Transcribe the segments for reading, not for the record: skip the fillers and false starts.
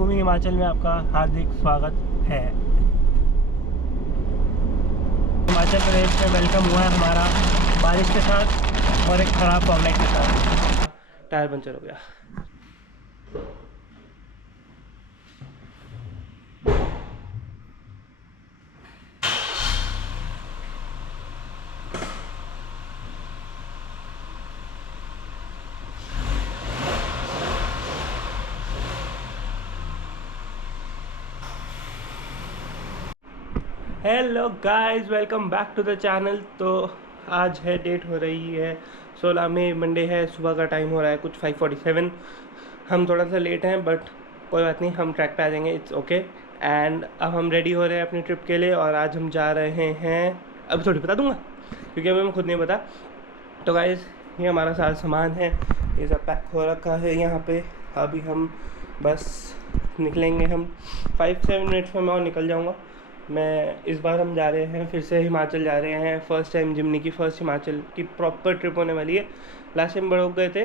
देवभूमि हिमाचल में आपका हार्दिक स्वागत है। हिमाचल प्रदेश में वेलकम हुआ है हमारा बारिश के साथ और एक ख़राब फॉग लाइट के साथ। टायर पंचर हो गया। Hello guys, welcome back to the channel. तो आज है, डेट हो रही है 16 मई, मंडे है। सुबह का टाइम हो रहा है कुछ 5:47। हम थोड़ा सा लेट हैं बट कोई बात नहीं, हम ट्रैक पे आ जाएंगे, इट्स ओके। एंड अब हम रेडी हो रहे हैं अपनी ट्रिप के लिए और आज हम जा रहे हैं, अभी थोड़ी बता दूंगा क्योंकि अभी मैं खुद नहीं पता। तो गाइस, ये हमारा सारा सामान है, ये सब पैक हो रखा है यहाँ पे। अभी हम बस निकलेंगे, हम 5-7 मिनट्स में मैं और निकल जाऊँगा। मैं इस बार हम जा रहे हैं, फिर से हिमाचल जा रहे हैं। फर्स्ट टाइम जिमनी की फर्स्ट हिमाचल की प्रॉपर ट्रिप होने वाली है। लास्ट टाइम बड़ों गए थे,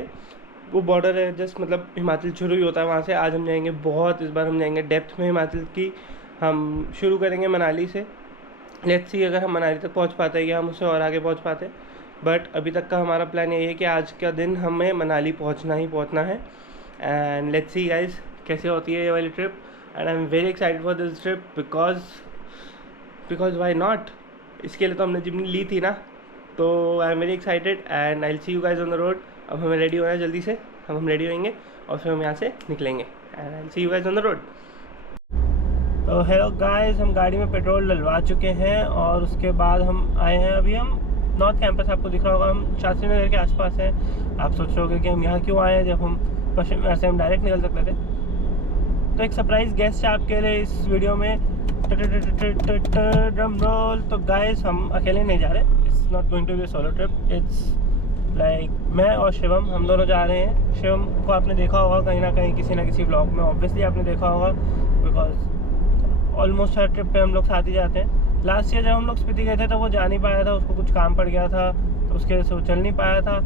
वो बॉर्डर है जस्ट, मतलब हिमाचल शुरू ही होता है वहाँ से। आज हम जाएंगे बहुत, इस बार हम जाएंगे डेप्थ में हिमाचल की। हम शुरू करेंगे मनाली से। लेट्स सी अगर हम मनाली तक पहुँच पाते हैं या हम उससे और आगे पहुँच पाते। बट अभी तक का हमारा प्लान यही है कि आज का दिन हमें मनाली पहुँचना ही पहुँचना है। एंड लेट्स सी गाइस कैसे होती है ये वाली trip. And I am very excited for this trip because why not. इसके लिए तो हमने जिम ली थी ना, तो I am very excited and I will see you guys on the road. अब हमें रेडी होना है जल्दी से, हम रेडी होंगे और फिर हम यहाँ से निकलेंगे and I will see you guys on the road. तो हेलो गाइज, हम गाड़ी में पेट्रोल डलवा चुके हैं और उसके बाद हम आए हैं, अभी हम नॉर्थ कैंपस, आपको दिख रहा होगा, हम शास्त्री नगर के आसपास हैं। आप सोच रहे होगे कि हम यहाँ क्यों आए हैं जब हम पश्चिम से हम डायरेक्ट निकल सकते थे। तो एक सरप्राइज़ गेस्ट है आपके लिए इस वीडियो में, ड्रम रोल। तो गाइस, हम अकेले नहीं जा रहे, it's not going to be solo trip, it's like मैं और शिवम, हम दोनों जा रहे हैं। शिवम को आपने देखा होगा कहीं ना कहीं, किसी ना किसी ब्लॉग में ऑब्वियसली आपने देखा होगा, बिकॉज ऑलमोस्ट हर ट्रिप पे हम लोग साथ ही जाते हैं। लास्ट ईयर जब हम लोग स्पीति गए थे तो वो जा नहीं पाया था, उसको कुछ काम पड़ गया था तो उसके वजह से वो चल नहीं पाया था।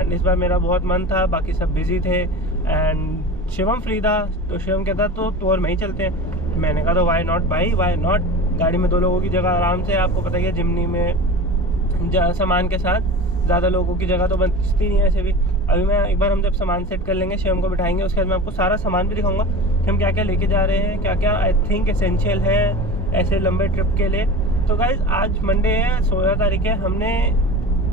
एंड इस बार मेरा बहुत मन था, बाकी सब बिजी थे एंड शिवम फ्री था, तो शिवम कहता तो और मैं ही चलते हैं। मैंने कहा तो वाई नॉट भाई, वाई नॉट। गाड़ी में 2 लोगों की जगह आराम से, आपको पता ही है जिमनी में सामान के साथ ज़्यादा लोगों की जगह तो बचती नहीं है ऐसे भी। अभी मैं एक बार, हम जब सामान सेट कर लेंगे, शिवम को बिठाएंगे, उसके बाद मैं आपको सारा सामान भी दिखाऊंगा कि हम क्या क्या लेके जा रहे हैं, क्या क्या आई थिंक एसेंशियल है ऐसे लंबे ट्रिप के लिए। तो गाइज, आज मंडे है, 16 तारीख है। हमने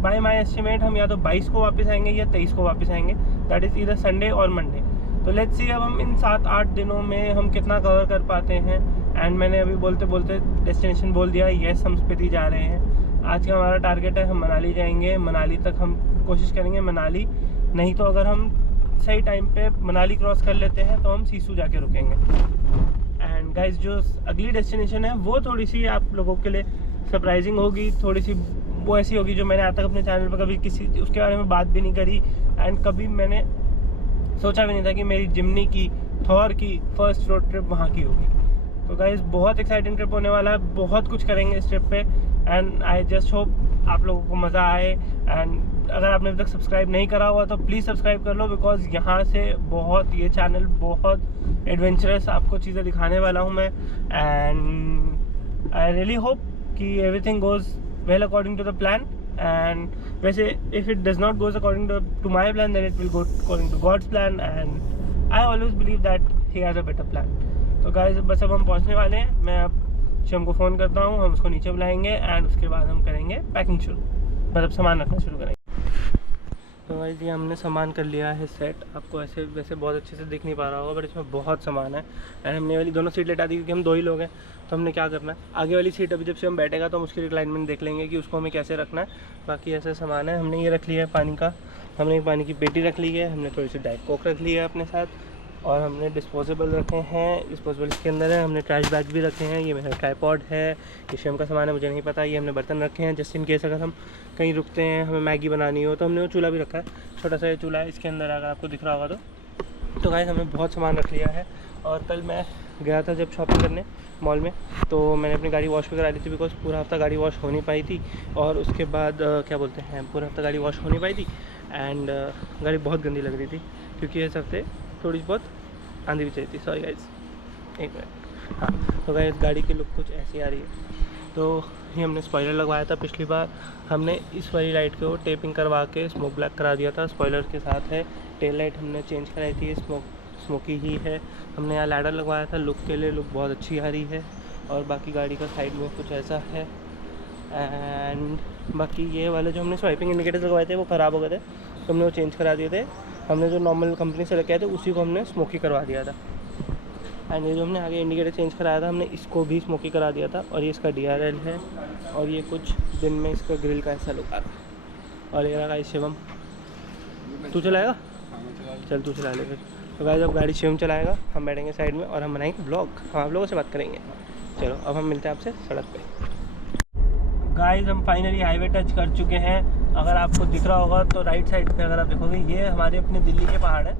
बाय माई एस्टिमेट हम या तो 22 को वापस आएंगे या 23 को वापस आएंगे, दैट इज़ ईदर संडे और मंडे। तो लेट्स सी अब हम इन 7-8 दिनों में हम कितना कवर कर पाते हैं। एंड मैंने अभी बोलते बोलते डेस्टिनेशन बोल दिया, येस हम स्पीति जा रहे हैं। आज का हमारा टारगेट है, हम मनाली जाएंगे। मनाली तक हम कोशिश करेंगे, मनाली नहीं तो अगर हम सही टाइम पे मनाली क्रॉस कर लेते हैं तो हम सीसू जाके रुकेंगे। एंड गाइज, जो अगली डेस्टिनेशन है वो थोड़ी सी आप लोगों के लिए सरप्राइजिंग होगी, थोड़ी सी वो ऐसी होगी जो मैंने आज तक अपने चैनल पर कभी किसी उसके बारे में बात भी नहीं करी एंड कभी मैंने सोचा भी नहीं था कि मेरी जिमनी की थॉर की फर्स्ट रोड ट्रिप वहाँ की होगी। तो गाइस, बहुत एक्साइटिंग ट्रिप होने वाला है, बहुत कुछ करेंगे इस ट्रिप पे एंड आई जस्ट होप आप लोगों को मज़ा आए। एंड अगर आपने अभी तक सब्सक्राइब नहीं करा हुआ तो प्लीज़ सब्सक्राइब कर लो, बिकॉज यहाँ से बहुत, ये चैनल बहुत एडवेंचरस आपको चीज़ें दिखाने वाला हूँ मैं। एंड आई रियली होप कि everything goes well according to the plan. And वैसे if it does not goes according to my plan, then it will go according to God's plan and I always believe that he has a better plan. तो guys, बस अब हम पहुंचने वाले हैं। मैं अब शिवम को फ़ोन करता हूं, हम उसको नीचे बुलाएंगे एंड उसके बाद हम करेंगे पैकिंग शुरू, मतलब सामान रखना शुरू करेंगे। तो गाइस, ये हमने सामान कर लिया है सेट। आपको ऐसे वैसे बहुत अच्छे से दिख नहीं पा रहा होगा बट इसमें बहुत सामान है। एंड हमने वाली दोनों सीट लेटा दी क्योंकि हम 2 ही लोग हैं। तो हमने क्या करना है, आगे वाली सीट अभी जब से हम बैठेगा तो हम उसकी रिक्लाइनमेंट देख लेंगे कि उसको हमें कैसे रखना है। बाकी ऐसे सामान है, हमने ये रख लिया है पानी का, हमने एक पानी की पेटी रख ली है, हमने थोड़ी सी डाइट कोक रख ली है अपने साथ, और हमने डिस्पोजेबल रखे हैं। डिस्पोजेबल इसके अंदर है, हमने ट्रैश बैग भी रखे हैं। ये मेरा ट्राइपॉड है, ये शिवम का सामान है, मुझे नहीं पता। ये हमने बर्तन रखे हैं जस्ट इन केस अगर हम कहीं रुकते हैं, हमें मैगी बनानी हो तो हमने वो चूल्हा भी रखा है, छोटा सा ये चूल्हा है इसके अंदर, अगर आपको दिख रहा होगा तो गाइस, हमने बहुत सामान रख लिया है। और कल मैं गया था जब शॉपिंग करने मॉल में, तो मैंने अपनी गाड़ी वॉश भी करा ली थी, बिकॉज पूरा हफ्ता गाड़ी वॉश हो नहीं पाई थी। और उसके बाद क्या बोलते हैं, पूरा हफ्ता गाड़ी वॉश हो नहीं पाई थी एंड गाड़ी बहुत गंदी लग रही थी क्योंकि इस हफ्ते थोड़ी बहुत आंधी भी चली थी, सॉरी गाइस, एक मिनट। हाँ तो गाइस गाड़ी की लुक कुछ ऐसी आ रही है। तो ये हमने स्पॉइलर लगवाया था पिछली बार, हमने इस वाली लाइट को टेपिंग करवा के स्मोक ब्लैक करा दिया था, स्पॉइलर के साथ है। टेल लाइट हमने चेंज कराई थी, स्मोकी ही है। हमने यहाँ लैडर लगवाया था लुक के लिए, लुक बहुत अच्छी आ रही है। और बाकी गाड़ी का साइड में कुछ ऐसा है। एंड बाकी ये वाले जो हमने स्वाइपिंग इंडिकेटर्स लगवाए थे वो ख़राब हो गए थे, तो हमने वो चेंज करा दिए थे। हमने जो नॉर्मल कंपनी से लेके आए थे उसी को हमने स्मोकी करवा दिया था। एंड ये जो हमने आगे इंडिकेटर चेंज कराया था हमने इसको भी स्मोकी करा दिया था। और ये इसका DRL है, और ये कुछ दिन में इसका ग्रिल का ऐसा लुक आ रहा। और ये रहा शिवम, तू चलाएगा? चल तू चला ले फिर। तो गाइस जब गाड़ी शिवम चलाएगा हम बैठेंगे साइड में और हम बनाएंगे ब्लॉग, हम आप लोगों से बात करेंगे। चलो अब हम मिलते हैं आपसे सड़क पे। गाइस हम फाइनली हाईवे टच कर चुके हैं। अगर आपको दिख रहा होगा तो राइट साइड पे अगर आप देखोगे ये हमारे अपने दिल्ली के पहाड़ है।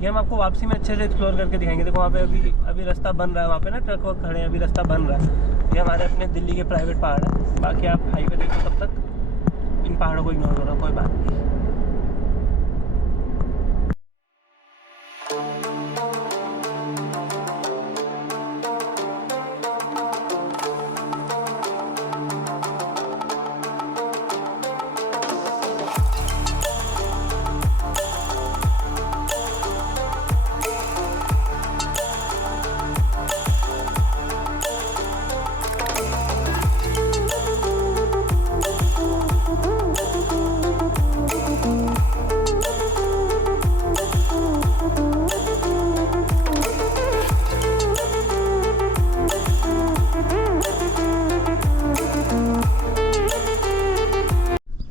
ये हम आपको वापसी में अच्छे से एक्सप्लोर करके दिखाएंगे। देखो वहाँ पे अभी रास्ता बन रहा है, वहाँ पे ना ट्रक वक खड़े हैं, अभी रास्ता बन रहा है। ये हमारे अपने दिल्ली के प्राइवेट पहाड़ है। बाकी आप हाईवे देखो, तब तक इन पहाड़ों को इग्नोर करो, कोई बात नहीं।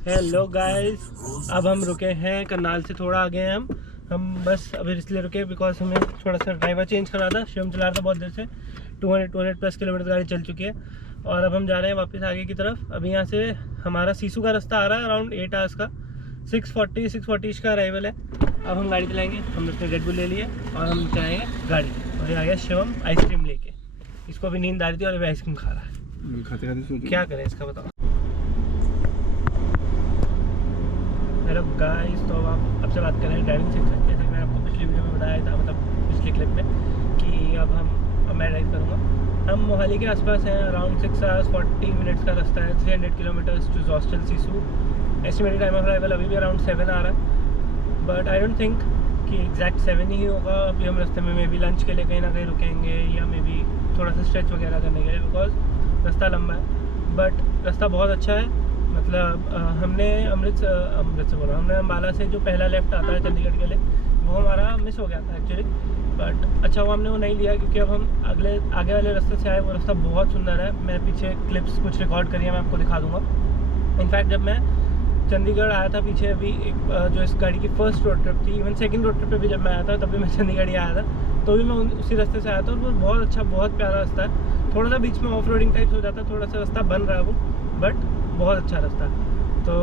हेलो गाइस, अब हम रुके हैं करनाल से थोड़ा आगे हैं हम बस अभी इसलिए रुके बिकॉज हमें थोड़ा सा ड्राइवर चेंज करा था। शिवम चला रहा था बहुत देर से, 200 प्लस किलोमीटर गाड़ी चल चुकी है। और अब हम जा रहे हैं वापस आगे की तरफ। अभी यहाँ से हमारा सीसू का रास्ता आ रहा है अराउंड 8 आवर्स का, 640 का अराइवल है। अब हम गाड़ी चलाएंगे, हमने अपने रेड बुल ले लिया और हम चलाएँगे गाड़ी। और ये आ गया शिवम आइसक्रीम लेके, इसको अभी नींद आ रही थी और अभी आइसक्रीम खा रहा है। खाते खाते क्या करें इसका बताओ। हेलो गाइस, तो अब आपसे बात करें ड्राइविंग सेक्शन। जैसे कि मैंने आपको पिछली वीडियो में बताया था, मतलब पिछले क्लिप में, कि अब मैं ड्राइव करूँगा। हम मोहाली के आसपास हैं, अराउंड 6 आवर्स 40 मिनट्स का रास्ता है, 300 किलोमीटर्स टू हॉस्टल सीसू। एस्टिमेटेड टाइम ऑफ अराइवल अभी भी अराउंड 7 आ रहा है, बट आई डोंट थिंक कि एग्जैक्ट 7 ही होगा। अभी हम रास्ते में मे बी लंच के लिए कहीं ना कहीं रुकेंगे या मे बी थोड़ा सा स्ट्रेच वगैरह करने के लिए, बिकॉज रास्ता लंबा है। बट रास्ता बहुत अच्छा है। मतलब हमने अमृतसर बोल रहा हूँ, हमने अम्बाला से जो पहला लेफ़्ट आता है चंडीगढ़ के लिए, वो हमारा मिस हो गया था एक्चुअली। बट अच्छा हुआ हमने वो नहीं लिया, क्योंकि अब हम आगे वाले रास्ते से आए। वो रास्ता बहुत सुंदर है। मैं पीछे क्लिप्स कुछ रिकॉर्ड करी है, मैं आपको दिखा दूँगा। इनफैक्ट जब मैं चंडीगढ़ आया था पीछे अभी एक जो इस गाड़ी की फ़र्स्ट रोड ट्रिप थी, इवन सेकंड रोड ट्रिप पे भी जब मैं आया था तब भी मैं चंडीगढ़ ही आया था, तो भी मैं उसी रास्ते से आया था। और वो बहुत अच्छा, बहुत प्यारा रास्ता है। थोड़ा सा बीच में ऑफ रोडिंग टाइप्स हो जाता है, थोड़ा सा रास्ता बन रहा है वो, बट बहुत अच्छा रास्ता है। तो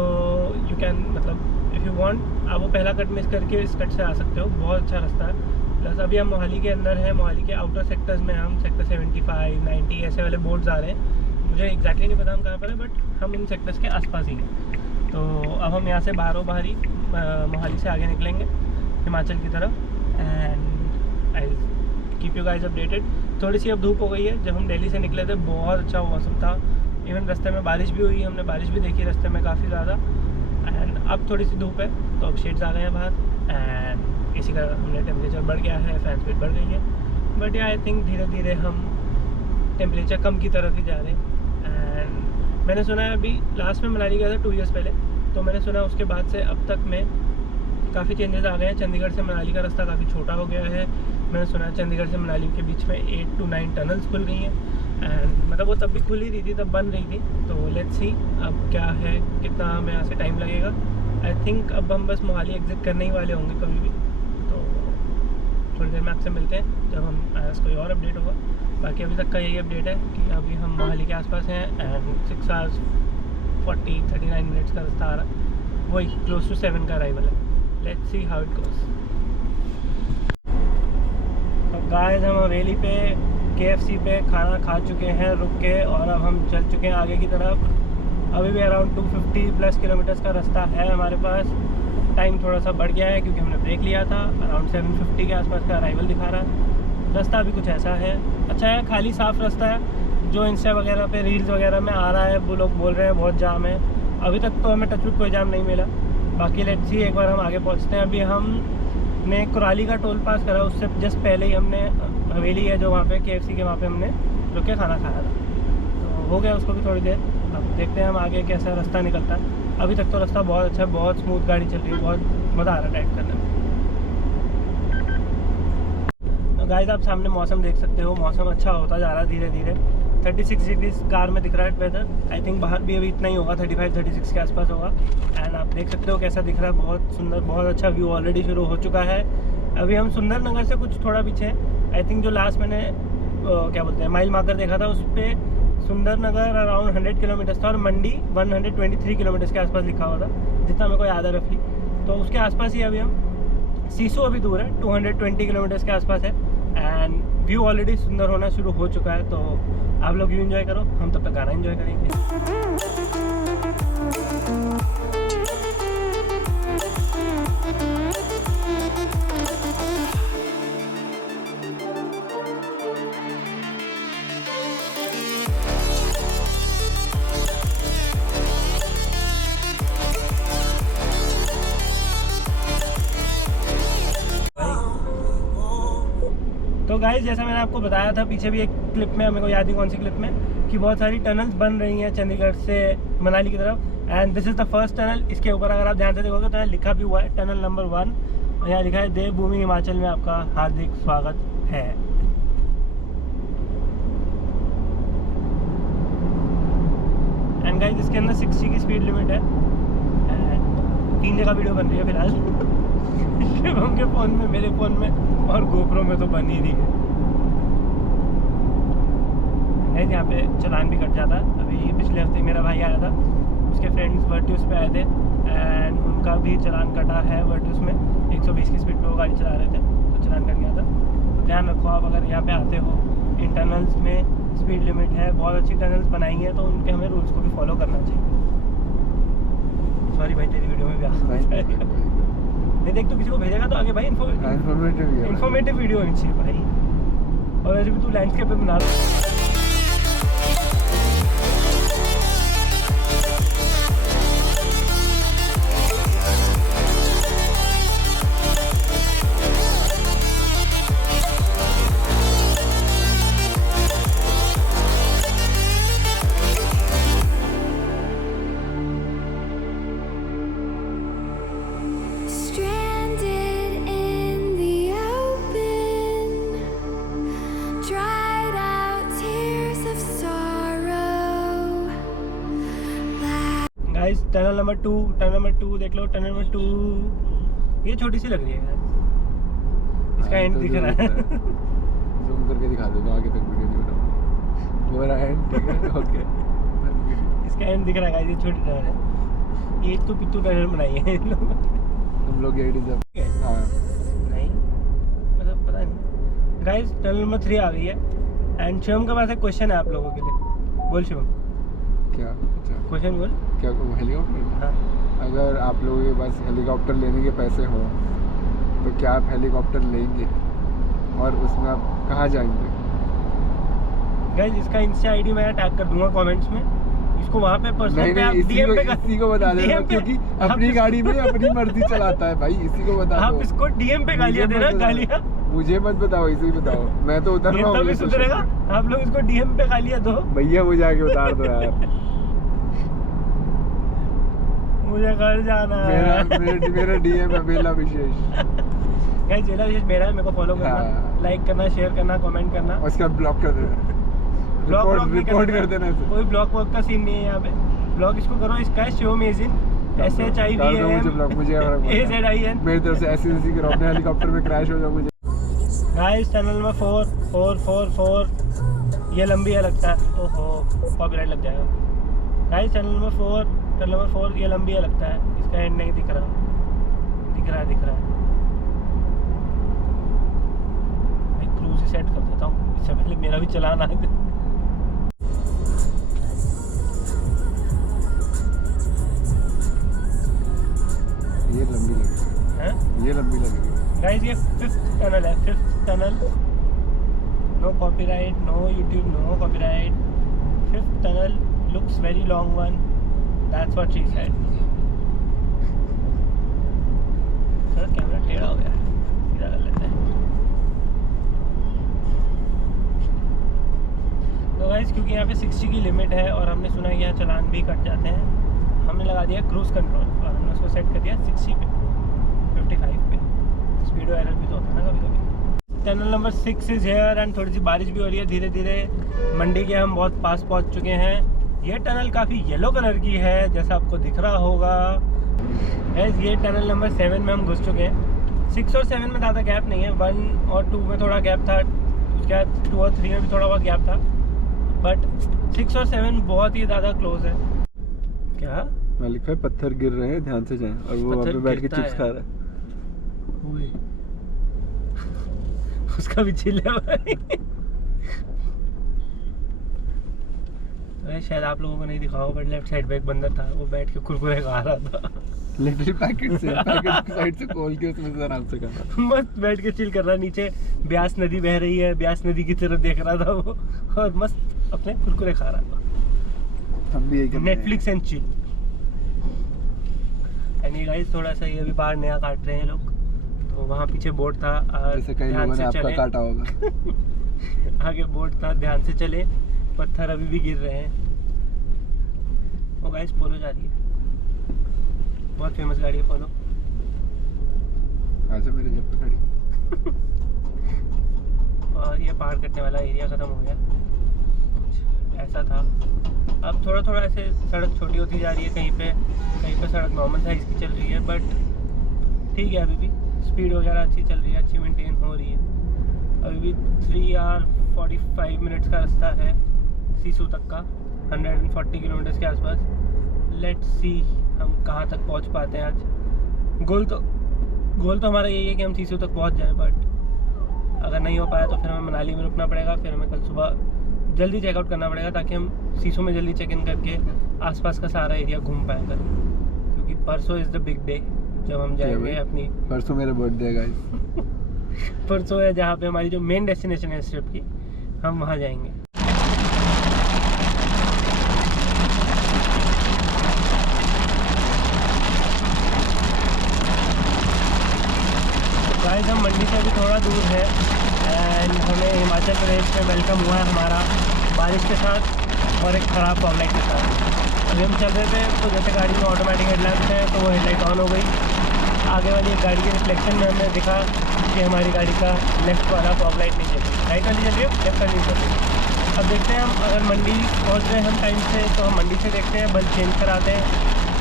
यू कैन, मतलब इफ़ यू वांट आप वो पहला कट मिस करके इस कट से आ सकते हो। बहुत अच्छा रास्ता है। प्लस अभी हम मोहाली के अंदर हैं, मोहाली के आउटर सेक्टर्स में हम सेक्टर 75, 90 ऐसे वाले बोर्ड्स आ रहे हैं। मुझे एग्जैक्टली नहीं पता हम कहाँ पर है, बट हम इन सेक्टर्स के आसपास ही हैं। तो अब हम यहाँ से बाहरी मोहाली से आगे निकलेंगे हिमाचल की तरफ। And I keep you guys updated. थोड़ी सी अब धूप हो गई है। जब हम दिल्ली से निकले थे बहुत अच्छा मौसम था, इवन रास्ते में बारिश भी हुई, हमने बारिश भी देखी रास्ते में काफ़ी ज़्यादा। एंड अब थोड़ी सी धूप है तो अब शेड्स आ गए हैं बाहर। एंड इसी का हमने टेम्परेचर बढ़ गया है, फैन स्पीड बढ़ गई है। बट आई थिंक धीरे धीरे हम टेम्परेचर कम की तरफ ही जा रहे हैं। एंड मैंने सुना है अभी लास्ट में मनाली गया था 2 ईयर्स पहले, तो मैंने सुना उसके बाद से अब तक में काफ़ी चेंजेस आ गए हैं। चंडीगढ़ से मनाली का रास्ता काफ़ी छोटा हो गया है। मैंने सुना है चंडीगढ़ से मनाली के बीच में 8 to 9 टनल्स खुल गई हैं। एंड मतलब वो तब भी खुल ही रही थी, तब बन रही थी। तो लेट्स सी अब क्या है, कितना हमें यहाँ से टाइम लगेगा। आई थिंक अब हम बस मोहाली एग्जिट करने ही वाले होंगे कभी भी। तो थोड़ी देर में आपसे मिलते हैं जब हम कोई और अपडेट होगा। बाकी अभी तक का यही अपडेट है कि अभी हम मोहाली के आसपास हैं। एंड 6 आवर्स 39 मिनट्स का रास्ता आ रहा है, वही क्लोज टू 7 का अराइवल है। Let's see how it goes. तो गाइस हम हवेली पे KFC पे खाना खा चुके हैं रुक के, और अब हम चल चुके हैं आगे की तरफ। अभी भी अराउंड 250 प्लस किलोमीटर्स का रास्ता है हमारे पास। टाइम थोड़ा सा बढ़ गया है क्योंकि हमने ब्रेक लिया था, अराउंड 7:50 के आसपास का अराइवल दिखा रहा है। रास्ता अभी कुछ ऐसा है, अच्छा है, खाली साफ़ रास्ता है। जो इंस्टा वगैरह पे रील्स वगैरह में आ रहा है वो लोग बोल रहे हैं बहुत जाम है। अभी तक तो हमें टचवुड कोई जाम नहीं मिला। बाकी लेट्स सी, एक बार हम आगे पहुँचते हैं। अभी हमने कुराली का टोल पास करा, उससे जस्ट पहले ही हमने हवेली है जो वहाँ पे KFC के वहाँ पे हमने रुक के खाना खाया था, तो हो गया उसको भी थोड़ी देर। अब देखते हैं हम आगे कैसा रास्ता निकलता है। अभी तक तो रास्ता बहुत अच्छा, बहुत स्मूथ गाड़ी चल रही है, बहुत मज़ा आ रहा है ड्राइव करने में। तो गाइस आप सामने मौसम देख सकते हो, मौसम अच्छा होता जा रहा है धीरे धीरे। 36 डिग्री कार में दिख रहा है वेदर। आई थिंक बाहर भी अभी इतना ही होगा, 35-36 के आसपास होगा। एंड आप देख सकते हो कैसा दिख रहा है, बहुत सुंदर, बहुत अच्छा व्यू ऑलरेडी शुरू हो चुका है। अभी हम सुंदर नगर से कुछ थोड़ा पीछे हैं। आई थिंक जो लास्ट मैंने क्या बोलते हैं माइल मार्कर देखा था, उस पर सुंदर नगर अराउंड 100 किलोमीटर्स था और मंडी 123 किलोमीटर्स के आसपास लिखा हुआ था, जितना मेरे को याद है रफली। तो उसके आसपास ही अभी हम, सीसो अभी दूर है, 220 किलोमीटर्स के आसपास है। एंड व्यू ऑलरेडी सुंदर होना शुरू हो चुका है। तो आप लोग व्यू एंजॉय करो, हम तब तक गाना एंजॉय करेंगे। तो गाइस जैसा मैंने आपको बताया था पीछे भी एक क्लिप में, मेरे को याद नहीं कौन सी क्लिप में, कि बहुत सारी टनल्स बन रही हैं चंडीगढ़ से मनाली की तरफ। And this is the first tunnel. इसके ऊपर अगर आप ध्यान से देखोगे तो यहाँ लिखा भी हुआ है टनल नंबर 1, और यहाँ लिखा है देवभूमि हिमाचल में आपका हार्दिक स्वागत है। एंड गाइस इसके अंदर 60 की स्पीड लिमिट है। एंड 3 जगह वीडियो बन रही है फिलहाल शिवम के फ़ोन में, मेरे फ़ोन में और गोप्रो में तो बन ही रही है। नहीं, यहाँ पे चलान भी कट जाता। अभी पिछले हफ्ते मेरा भाई आया था, उसके फ्रेंड्स वर्टिस पे आए थे एंड उनका भी चलान कटा है वर्टिस में। 120 की स्पीड पे वो गाड़ी चला रहे थे तो चलान कट गया था। तो ध्यान रखो आप अगर यहाँ पे आते हो, इन टनल्स में स्पीड लिमिट है, बहुत अच्छी टनल्स बनाई हैं, तो उनके हमें रूल्स को भी फॉलो करना चाहिए। सॉरी भाई, तेरी वीडियो में भी आ नहीं, देख तो किसी को भेजेगा तो आगे भाई इन्फॉर्मेटिव वीडियो होनी चाहिए भाई। और वैसे भी तू लैंडस्केप पे बना रहा है। टनल नंबर 2 देख लो, टनल नंबर 2 ये छोटी सी लग रही है यार। इसका एंड दिख रहा है ज़ूम करके दिखा दो, आगे तक वीडियो नहीं बनाऊंगा। पूरा एंड ठीक है, ओके। इसका एंड दिख रहा है, ये छोटी टनल है। ये तो पिट्टू टनल बनाई है इन लोगों ने। तुम लोग ये डिजर्व। हां नहीं मतलब पता नहीं। गाइस टनल नंबर 3 आ गई है। एंड शिवम के पास एक क्वेश्चन है आप लोगों के लिए। बोल शिवम। क्या? अच्छा क्वेश्चन बोल। क्या हेलीकॉप्टर? हाँ। अगर आप लोगों के पास हेलीकॉप्टर लेने के पैसे हों तो क्या आप हेलीकॉप्टर लेंगे और उसमें आप कहाँ जाएंगे? गाइस इसका इंस्टा आईडी मैं टैग कर दूंगा कमेंट्स में। इसको वहाँ पे पर्सनल पे आप डीएम पे इसी को बता देना, क्योंकि अपनी गाड़ी में अपनी मर्जी चलाता है भाई। इसी को बता दो। आप इसको डीएम पे गालियाँ देना, गालियाँ मुझे मत बताओ, इसे ही बताओ। मैं तो उतर रहा हूँ, सुधरेगा। आप लोग इसको डीएम पे गालियाँ दो। भैया मुझे आके उतार दो यार। मुझे घर जाना है। मेरा डीएम है बेला विशेष। गाइस बेला विशेष मेरा है, मेरे को फॉलो करना, लाइक करना, शेयर करना, कमेंट करना। उसका ब्लॉक कर देना, रिपोर्ट कर देना। कोई ब्लॉक वर्क का सीन नहीं है यहाँ पे। ब्लॉक इसको करो, इसका है शिवमेजिन SHIVAM मुझे AZIN। मेरी तरफ से ऐसी करो, अपने हेलीकॉप्टर में क्रैश हो जाओ मुझे। गाइस टनल नंबर 4 ये लंबी है लगता है। ओहो कॉपीराइट लग जाएगा। गाइस टनल नंबर 4 ये लंबी है लगता है। इसका एंड नहीं दिख रहा है। मैं क्रूज ही सेट कर देता हूँ, इससे पहले मेरा भी चलान आ गया। ये लंबी लग रही है। ये लंबी लग रही है गाइस ये 5th टनल है, 5th tunnel. No copyright, no YouTube, no copyright. 5th tunnel looks very long one, that's what she said. Sir camera टेढ़ा हो गया, सीधा कर लेते हैं। तो गाइस क्योंकि यहाँ पे 60 की लिमिट है और हमने सुना है यहाँ चालान भी कट जाते हैं, हमने लगा दिया क्रूज कंट्रोल और हमने उसको सेट कर दिया 60 पे, 55 पे। स्पीडो एरर भी तो होता है ना कभी कभी। Tunnel number 6 is here and थोड़ी सी बारिश भी हो रही है धीरे धीरे। मंडी के हम बहुत पास पहुँच चुके हैं। ये टनल काफ़ी येलो कलर की है जैसा आपको दिख रहा होगा। ये टनल नंबर 7 में हम घुस चुके हैं। 6 और 7 में ज़्यादा गैप नहीं है, 1 और 2 में थोड़ा गैप था, उसके बाद 2 और 3 में भी थोड़ा बहुत गैप था, बट 6 और 7 बहुत ही ज़्यादा क्लोज है। क्या मैं लिखा है पत्थर गिर रहे हैं, ध्यान से जाएं। और वो वहाँ पे बैठ के चिप्स खा रहा है। उसका भी चिल है भाई। शायद आप लोगों को नहीं दिखा होगा, बट लेफ्ट साइड पे एक बंदा था, वो बैठ के कुरकुरे खा रहा था। लिटरली पैकेट साइड से खोल के उसमें से आराम से खा रहा। मस्त बैठ के चिल कर रहा। नीचे ब्यास नदी बह रही है, ब्यास नदी की तरफ देख रहा था वो और मस्त अपने कुरकुरे खा रहा था। हम भी यही नेटफ्लिक्स एंड चिल। एंड ये गाइस थोड़ा सा ये अभी बाहर नया काट रहे हैं लोग, तो वहाँ पीछे बोर्ड था, जैसे कई लोगों ने आपका काटा होगा। आगे बोर्ड था, ध्यान से चले, पत्थर अभी भी गिर रहे हैं। वो गाइस पोलो जा रही है, बहुत फेमस गाड़ी है पोलो। आजा मेरे जेब पे खड़ी। और ये पार करने वाला एरिया ख़त्म हो गया, कुछ ऐसा था। अब थोड़ा थोड़ा ऐसे सड़क छोटी होती जा रही है, कहीं पे सड़क नॉर्मल साइज़ की चल रही है, बट ठीक है अभी भी स्पीड वगैरह अच्छी चल रही है, अच्छी मेंटेन हो रही है। अभी भी 3 आवर 45 मिनट्स का रास्ता है सीसू तक का, 140 किलोमीटर के आसपास। लेट्स सी हम कहाँ तक पहुँच पाते हैं आज। गोल तो हमारा यही है कि हम सीसू तक पहुँच जाएं, बट अगर नहीं हो पाया तो फिर हमें मनाली में रुकना पड़ेगा। फिर हमें कल सुबह जल्दी चेकआउट करना पड़ेगा ताकि हम सीसू में जल्दी चेक इन करके आसपास का सारा एरिया घूम पाएँ कल, क्योंकि परसों इज़ द बिग डे जब हम जाएंगे अपनी। परसों मेरा बर्थडे है गाइस। परसों है जहाँ पे हमारी जो मेन डेस्टिनेशन है इस ट्रिप की, हम वहाँ जाएंगे। गाइस हम मंडी से अभी थोड़ा दूर है एंड हमें हिमाचल प्रदेश में वेलकम हुआ है हमारा, बारिश के साथ और एक ख़राब फॉगलाइट के साथ। अभी हम चल रहे थे तो जैसे गाड़ी में ऑटोमेटिक हेडलाइट्स है तो वो हेडलाइट ऑन हो गई। आगे वाली एक गाड़ी के रिफ्लेक्शन में हमने देखा कि हमारी गाड़ी का लेफ्ट वाला फॉगलाइट नहीं चल रही, राइट वाली चल रही है, लेफ्ट वाली नहीं चल रही। अब देखते हैं हम अगर मंडी पहुँच रहे हैं हम टाइम से तो हम मंडी से देखते हैं, बल्ब चेंज कराते हैं।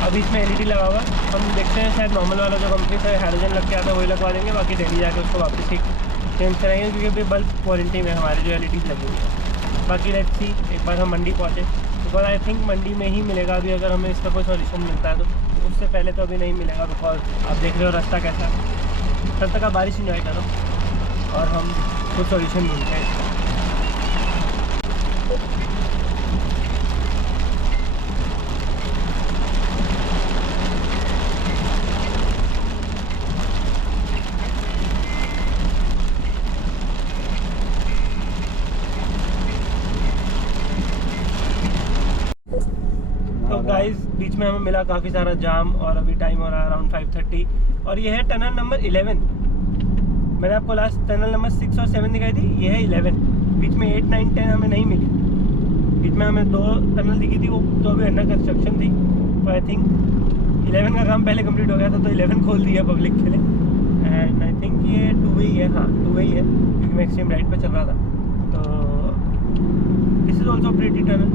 अभी इसमें LED लगा हुआ, हम देखते हैं शायद नॉर्मल वाला जो कंपनी से हाइड्रोजन लग के आता है वही लगवा देंगे, बाकी दिल्ली जाके उसको वापस ठीक चेंज कराएंगे, क्योंकि अभी बल्ब वारंटी में हमारे जो LEDs लगी हुई है। बाकी लेट्स सी एक बार हम मंडी पहुँचे, बिकॉज आई थिंक मंडी में ही मिलेगा अभी, अगर हमें इसका कोई सॉल्यूशन मिलता है तो। उससे पहले तो अभी नहीं मिलेगा, बिकॉज आप देख रहे हो रास्ता कैसा है। तब तक आप बारिश इंजॉय करो और हम कुछ सॉल्यूशन ढूंढते हैं। तो गाइस बीच में हमें मिला काफ़ी सारा जाम और अभी टाइम हो रहा है अराउंड 5:30 और ये है टनल नंबर 11। मैंने आपको लास्ट टनल नंबर 6 और 7 दिखाई थी, ये है 11। बीच में 8, 9, 10 हमें नहीं मिली। बीच में हमें 2 टनल दिखी थी, वो तो अभी अंडर कंस्ट्रक्शन थी, तो आई थिंक 11 का काम पहले कंप्लीट हो गया था तो 11 खोल दिया पब्लिक के लिए। एंड आई थिंक ये 2 वे ही है, हाँ 2 वे ही है, क्योंकि मैं एक्सट्रीम राइट पर चल रहा था। तो this is also pretty tunnel,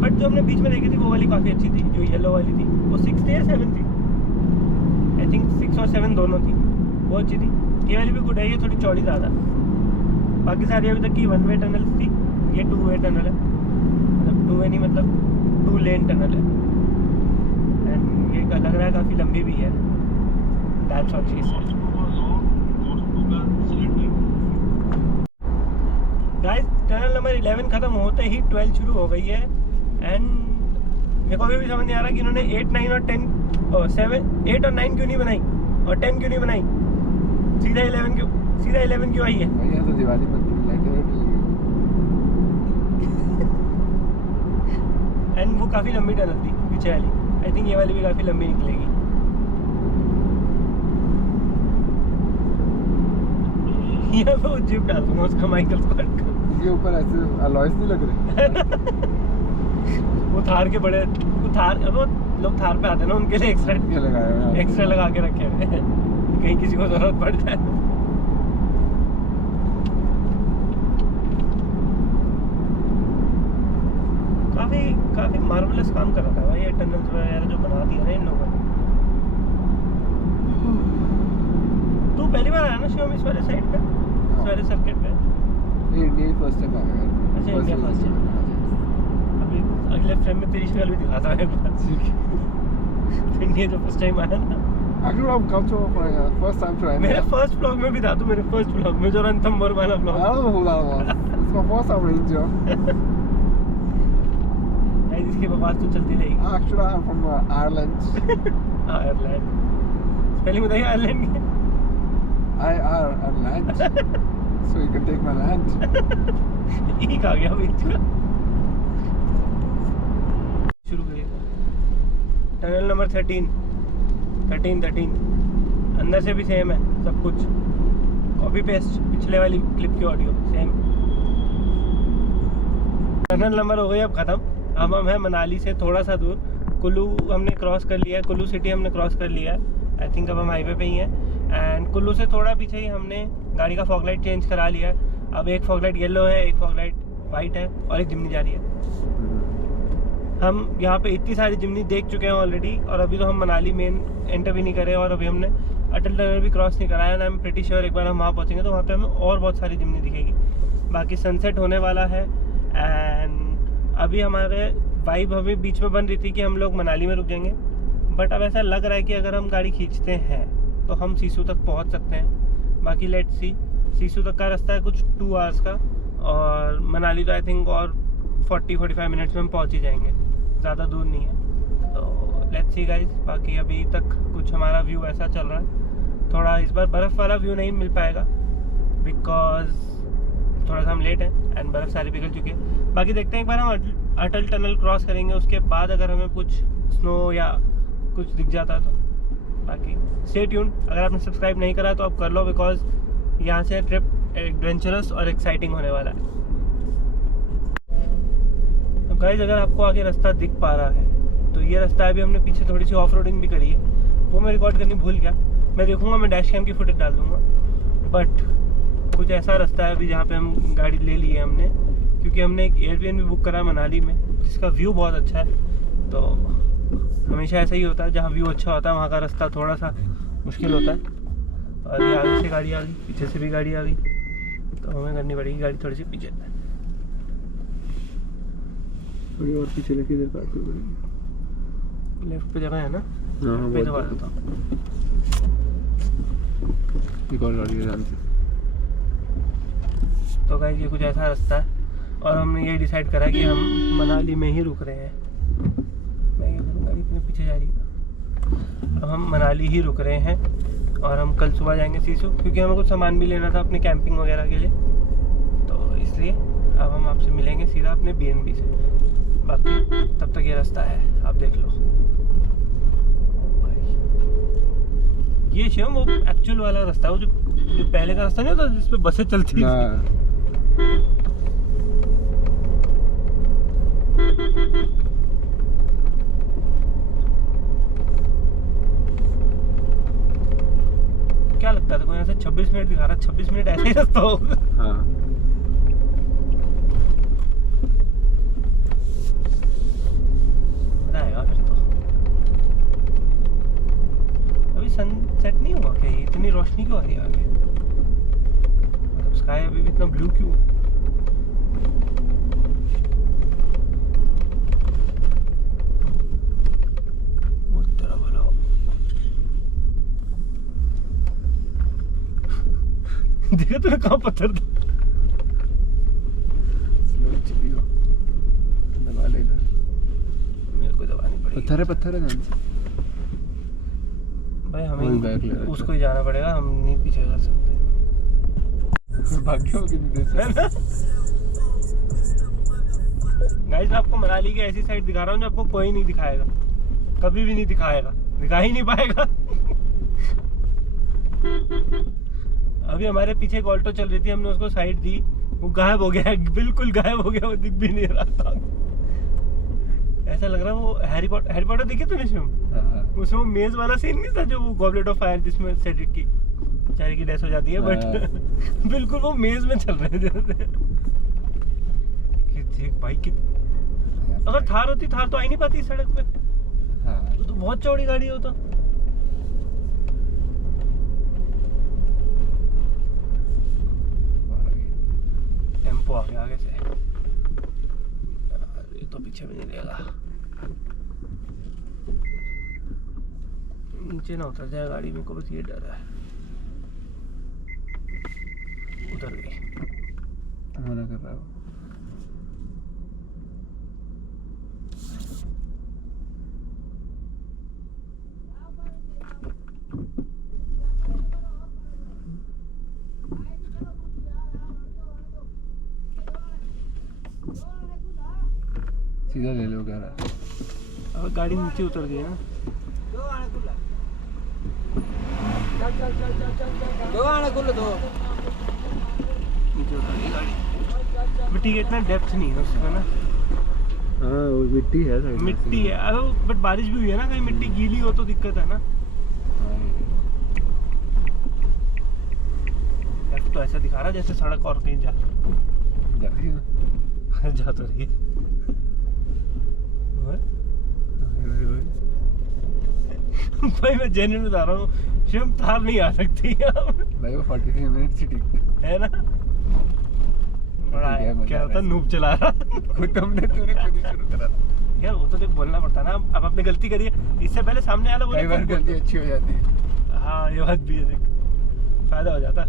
but जो हमने बीच में देखी थी वो वाली काफ़ी अच्छी थी, जो येलो वाली थी वो 6 थी या 7 थी, आई थिंक 6 और 7 दोनों थी, वो अच्छी थी। ये वाली भी गुड है, ये थोड़ी चौड़ी ज़्यादा। बाकी सारी अभी तक की 1 वे टनल थी, ये 2 वे टनल है, मतलब 2 वे नहीं मतलब 2 लेन टनल है। एंड ये लग रहा है काफ़ी लंबी भी है। That's what she said. Guys tunnel number 11 ख़त्म होते ही 12 शुरू हो गई है। एंड मेरे को अभी भी समझ नहीं आ रहा कि इन्होंने 8, 9 और 10 और 7, 8 और 9 क्यों नहीं बनाई और 10 क्यों नहीं बनाई। सीधा 11 क्यों आई है? भाई यहाँ तो दिवाली बनती है, लाइटें वाइटें लगी एंड वो काफ़ी लंबी टनल थी पीछे वाली। आई थिंक ये वाली भी काफ़ी लंबी निकलेगी। यहाँ पे वो जिप डाल दूंगा उसका माइकल को हट कर। इसके ऊपर ऐसे अलॉयस नहीं लग रहे। वो थार के बड़े, वो लोग थार पे आते हैं ना, उनके लिए एक्स्ट्रा लगा के रखे हुए हैं कहीं किसी को जरूरत पड़ जाए। काफी मार्वलस काम कर रहा था भाई ये टनल्स वगैरह जो बना दिया ना इन लोगों ने। तू पहली बार आया ना शिवम इस वाले साइड पे, इस वाले सर्किट पे? नहीं, इंडिया फर्स्ट टाइम आया यार। अच्छा, इंडिया फर्स्ट टाइम। अभी अगले फ्रेम में तेरी शक्ल भी दिखाता है एक बार। इंडिया जो फर्स्ट टाइम आया ना, Actually, I've come to my first time to India. मेरे फर्स्ट व्लॉग में भी था तू, मेरे फर्स्ट व्लॉग में जो रणथंभौर वाला I vlog. don't know who that was. It's my first time in India. इसके बकवास तो चलती रहेगी। Actually, I'm from Ireland. Ireland. Spelling बताइए आयरलैंड की। Ireland. So you can take my land. एक आ गया बीच का। शुरू करिए। टनल नंबर 13 अंदर से भी सेम है सब कुछ, कॉपी पेस्ट पिछले वाली क्लिप की ऑडियो सेम। टनल नंबर हो गई अब ख़त्म। अब हम हैं मनाली से थोड़ा सा दूर, कुल्लू हमने क्रॉस कर लिया है, कुल्लू सिटी हमने क्रॉस कर लिया है। आई थिंक अब हम हाईवे पे ही हैं। एंड कुल्लू से थोड़ा पीछे ही हमने गाड़ी का फॉग लाइट चेंज करा लिया है। अब एक फॉग लाइट येलो है, एक फॉग लाइट वाइट है और एक जिम्नी जा रही है। हम यहाँ पे इतनी सारी जिम्नी देख चुके हैं ऑलरेडी, और अभी तो हम मनाली मेन एंटर भी नहीं करे, और अभी हमने अटल टनल भी क्रॉस नहीं कराया ना। आई एम प्रीटी श्योर एक बार हम वहाँ पहुँचेंगे तो वहाँ पे हमें और बहुत सारी जिम्नी दिखेगी। बाकी सनसेट होने वाला है। एंड अभी हमारे वाइब हमें बीच में बन रही थी कि हम लोग मनाली में रुक जाएंगे, बट अब ऐसा लग रहा है कि अगर हम गाड़ी खींचते हैं तो हम सीसू तक पहुँच सकते हैं। बाकी लेट्स सी। सीसू तक का रास्ता है कुछ 2 आवर्स का, और मनाली तो आई थिंक और 40-45 मिनट्स में हम पहुँच ही जाएंगे, ज़्यादा दूर नहीं है। तो लेट्स सी गाइस। बाकी अभी तक कुछ हमारा व्यू ऐसा चल रहा है, थोड़ा इस बार बर्फ़ वाला व्यू नहीं मिल पाएगा बिकॉज थोड़ा सा हम लेट हैं एंड बर्फ़ सारी पिघल चुकी है। बाकी देखते हैं एक बार हम अटल टनल क्रॉस करेंगे, उसके बाद अगर हमें कुछ स्नो या कुछ दिख जाता है तो। बाकी स्टे ट्यून्ड। अगर आपने सब्सक्राइब नहीं करा तो आप कर लो, बिकॉज यहाँ से ट्रिप एडवेंचरस और एक्साइटिंग होने वाला है। तो गाइस अगर आपको आगे रास्ता दिख पा रहा है तो ये रास्ता अभी हमने पीछे थोड़ी सी ऑफ रोडिंग भी करी है, वो मैं रिकॉर्ड करनी भूल गया। मैं देखूंगा, मैं डैश कैम की फुटेज डाल दूंगा। बट कुछ ऐसा रास्ता है अभी जहाँ पे हम गाड़ी ले ली है हमने, क्योंकि हमने एक एयरबीएनबी बुक करा मनाली में जिसका व्यू बहुत अच्छा है। तो हमेशा ऐसा ही होता है, जहाँ व्यू अच्छा होता है वहाँ का रास्ता थोड़ा सा मुश्किल होता है। और ये आगे से गाड़ी आ गई, पीछे से भी गाड़ी आ गई, तो हमें करनी पड़ेगी गाड़ी थोड़ी सी पीछे, थोड़ी और पीछे लेके इधर काटनी पड़ेगी। लेफ्ट पे जगह है ना, हाँ, पे दबा देता हूँ। एक और गाड़ी है ध्यान से। तो गाइस ये कुछ ऐसा रास्ता है, और हमने ये डिसाइड करा कि हम मनाली में ही रुक रहे हैं। मैं ये करूँ, गाड़ी अपने पीछे जा रही है। अब हम मनाली ही रुक रहे हैं, और हम कल सुबह जाएंगे सीसू, क्योंकि हमें कुछ सामान भी लेना था अपने कैंपिंग वगैरह के लिए। तो इसलिए अब हम आपसे मिलेंगे सीधा अपने BNB से। बाकी तब तक ये रास्ता है, आप देख लो। ये शिवम वो एक्चुअल वाला रास्ता है, वो जो पहले का रास्ता नहीं होता जिस पे बसें चलती थी। क्या लगता है देखो, यहाँ से 26 मिनट दिखा रहा है, 26 मिनट ऐसे ही रास्ता होगा। हाँ। मजा आएगा फिर तो। अभी सनसेट नहीं हुआ क्या? ये इतनी रोशनी क्यों आ रही है आगे? मतलब स्काई अभी भी इतना ब्लू क्यों? देखा तूने कहाँ पत्थर था? दबा ले इधर। मेरे को दबानी पड़ेगी। पत्थर है ध्यान से। भाई भाई वही बैग ले हमें रहा उसको ही जाना पड़ेगा, हम नहीं पीछे कर सकते भाग्य हो कितनी देर से। है ना। गाइस मैं आपको मनाली की ऐसी साइड दिखा रहा हूँ जो आपको कोई नहीं दिखाएगा, कभी भी नहीं दिखाएगा, दिखा ही नहीं पाएगा। अभी हमारे पीछे एक ऑल्टो चल रही थी, हमने उसको साइड दी, वो गायब हो गया, बिल्कुल गायब हो गया, वो दिख भी नहीं रहा था। ऐसा लग रहा है वो हैरी पॉटर देखे तूने शिवम? हाँ, उसमें वो मेज वाला सीन नहीं था, जो वो गॉबलेट ऑफ फायर जिसमें सेड्रिक की बेचारे की डेथ हो जाती है, बट बिल्कुल वो मेज में चल रहे थे। कि देख भाई कि अगर थार होती, थार तो आ ही नहीं पाती सड़क पे, हाँ। तो बहुत चौड़ी गाड़ी हो तो। टेम्पो आ गया आगे से, ये तो पीछे भी नहीं देगा, नीचे ना उतर जाए गाड़ी में को, बस ये डर है। उतर गई, मना कर रहा है वो। सीधा ले लो कह रहा है। अब गाड़ी नीचे उतर गई ना, नीचे उतर गई गाड़ी, बट ठीक है, इतना डेप्थ नहीं है उसमें ना, हाँ वो मिट्टी है साइड में। मिट्टी है। अरे बट बारिश भी हुई है ना, कहीं मिट्टी गीली हो तो दिक्कत है ना। ऐसा तो ऐसा दिखा रहा जैसे सड़क और कहीं जा जाती है ना। जा तो रही है। भाई मैं जेन्युइन बता रहा हूँ, शिवम थार नहीं आ सकती भाई वो 43 मिनट से ठीक है ना। बड़ा ठीक है, मजा क्या आ होता रहा है। नूब चला रहा। खुद तुमने तूने खुद ही शुरू करा। यार वो तो देख बोलना पड़ता ना, अब आपने गलती करी है, इससे पहले सामने वाला कई बार बोले गलती अच्छी हो जाती है। हाँ ये बात भी है, देख फायदा हो जाता।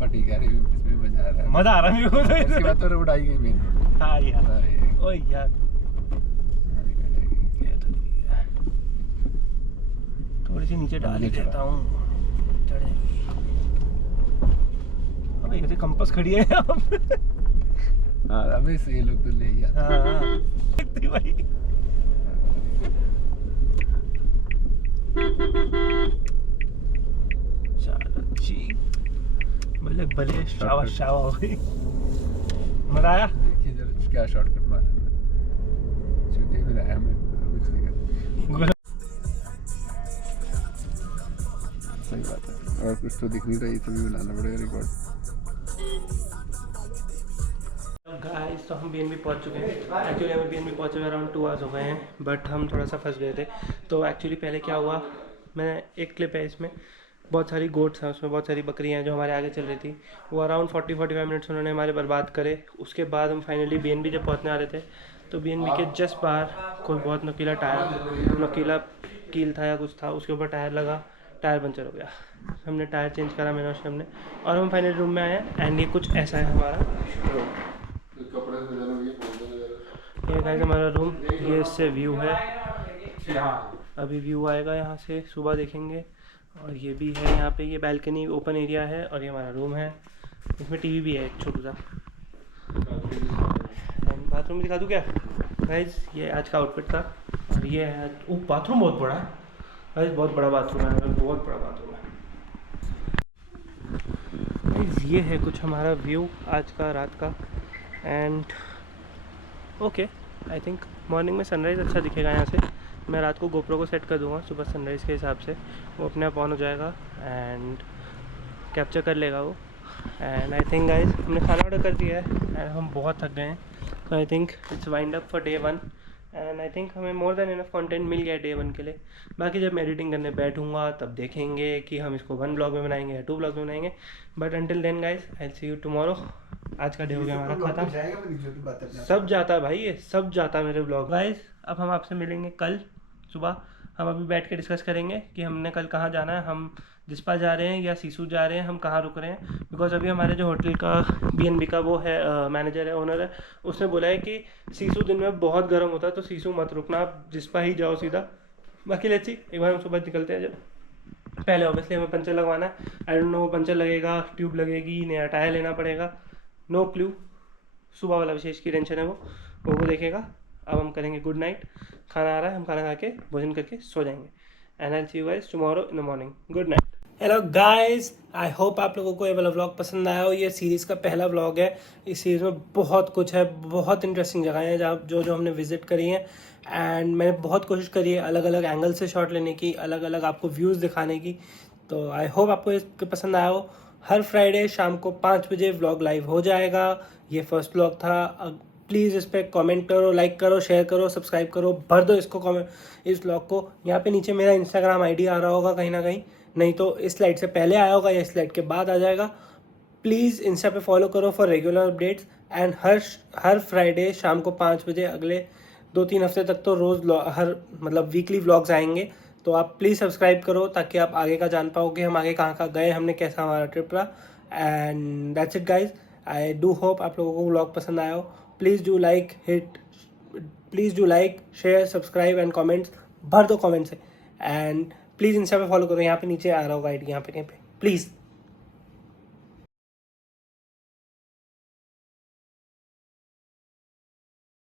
पर ठीक है, इसमें मजा आ रहा है। मजा आ रहा है मेरे को तो इसके बाद तो रोड आई गई मेन रोड। हाँ यार, हाँ, ये- ओए यार हाँ, निकल जाएगी। ये तो ठीक है। थोड़ी सी नीचे डाल ही नीचे देता हूँ, चढ़ जाएगी। अबे ये तो कंपास खड़ी है यहाँ पे। हाँ अबे से ये लोग तो ले ही आते हैं। हाँ देखती भाई। चलो जी, भले भले शावा शावा हो गई। मजा आया। देखिए जरा क्या शॉर्टकट मारा है। चूतिया मेरा है, मैं कुछ नहीं कर। सही बात है, और कुछ तो दिख नहीं रहा, ये सभी बनाना पड़ेगा रिकॉर्ड। गाइस तो हम बीएनबी पहुंच चुके हैं। एक्चुअली हमें बीएनबी पहुंचे हुए अराउंड 2 आवर्स हो गए हैं, बट हम थोड़ा सा फंस गए थे। तो एक्चुअली पहले क्या हुआ, मैं एक क्लिप है इसमें, बहुत सारी गोट्स हैं उसमें, बहुत सारी बकरियां हैं जो हमारे आगे चल रही थी, वो अराउंड 40-45 मिनट्स उन्होंने हमारे बर्बाद करे। उसके बाद हम फाइनली बीएनबी जब पहुंचने आ रहे थे, तो बीएनबी के जस्ट बाहर कोई बहुत नुकीला कील था या कुछ था, उसके ऊपर टायर लगा, टायर पंचर हो गया। हमने टायर चेंज करा मैंने और हमने, और हम फाइनली रूम में आए हैं। एंड ये कुछ ऐसा है हमारा रूम। ये गाइस हमारा रूम, ये इससे व्यू है, अभी व्यू आएगा यहाँ से, सुबह देखेंगे। और ये भी है यहाँ पे, ये बैल्कनी ओपन एरिया है, और ये हमारा रूम है, इसमें टीवी भी है एक छोटा सा। बाथरूम दिखा दूँ क्या गाइस, ये आज का आउटफिट था। और ये है बाथरूम, बहुत बड़ा है गाइस, बहुत बड़ा बाथरूम है, बहुत बड़ा बाथरूम है गाइस। ये है कुछ हमारा व्यू आज का, रात का। And okay, I think morning में सनराइज़ अच्छा दिखेगा यहाँ से। मैं रात को गोप्रो को सेट कर दूंगा, सुबह सनराइज़ के हिसाब से वो अपने आप ऑन हो जाएगा एंड कैप्चर कर लेगा वो। एंड आई थिंक गाइस हमने खाना ऑर्डर कर दिया है एंड हम बहुत थक गए हैं, तो I think it's wind up for day 1। And I think हमें मोर देन इनफ कंटेंट मिल गया डे 1 के लिए। बाकी जब मैं एडिटिंग करने बैठूंगा तब देखेंगे कि हम इसको 1 ब्लॉग में बनाएंगे या 2 ब्लॉग में बनाएंगे। But until then guys I see you tomorrow. आज का डे हो गया हमारा खत्म, सब जाता है भाई, ये सब जाता है मेरे ब्लॉग। गाइस अब हम आपसे मिलेंगे कल सुबह। हम अभी बैठ के डिस्कस करेंगे कि हमने कल कहाँ जाना है, हम जिस्पा जा रहे हैं या सीसू जा रहे हैं, हम कहाँ रुक रहे हैं। बिकॉज अभी हमारे जो होटल का बीएनबी का वो है मैनेजर है, ओनर है, उसने बोला है कि सीसू दिन में बहुत गर्म होता है, तो सीसू मत रुकना, आप जिस्पा ही जाओ सीधा, बाकी लेट्स सी, एक बार हम सुबह निकलते हैं जब। पहले ऑब्वियसली हमें पंचर लगवाना है। आई डोंट नो वो पंचर लगेगा, ट्यूब लगेगी, नया टायर लेना पड़ेगा, नो क्लू। सुबह वाला विशेष की टेंशन है वो देखेगा। अब हम करेंगे गुड नाइट, खाना आ रहा है, हम खाना खा के भोजन करके सो जाएंगे। And I see you guys tomorrow in the morning. Good night. Hello guys, I hope आप लोगों को ये वाला व्लॉग पसंद आया हो। ये सीरीज़ का पहला व्लॉग है। इस सीरीज़ में बहुत कुछ है, बहुत इंटरेस्टिंग जगह हैं जहाँ जो हमने विज़िट करी हैं। एंड मैंने बहुत कोशिश करी है अलग अलग एंगल से शॉट लेने की, अलग अलग आपको व्यूज़ दिखाने की। तो आई होप आपको ये पसंद आया हो। हर फ्राइडे शाम को 5 बजे व्लॉग लाइव हो जाएगा। ये फर्स्ट व्लॉग था। प्लीज़ इस पर कमेंट करो, लाइक करो, शेयर करो, सब्सक्राइब करो, भर दो इसको कमेंट, इस व्लॉग को। यहाँ पे नीचे मेरा इंस्टाग्राम आईडी आ रहा होगा कहीं ना कहीं, नहीं तो इस स्लाइड से पहले आया होगा या इस स्लाइड के बाद आ जाएगा। प्लीज़ इंस्टा पे फॉलो करो for regular updates. And her Friday शाम को 5 बजे अगले 2-3 हफ्ते तक तो रोज़ हर मतलब वीकली व्लॉग्स आएंगे। तो आप प्लीज़ सब्सक्राइब करो ताकि आप आगे का जान पाओ कि हम आगे कहाँ कहाँ गए, हमने कैसा हमारा ट्रिप रहा। And that's it guys. I do hope आप लोगों को व्लॉग पसंद आया हो। Please do like share subscribe and comments, भर दो कमेंट्स से। एंड प्लीज़ इंस्टा पे फॉलो करो, यहाँ पे नीचे आ रहा होगा आईडी, यहाँ पे प्लीज़।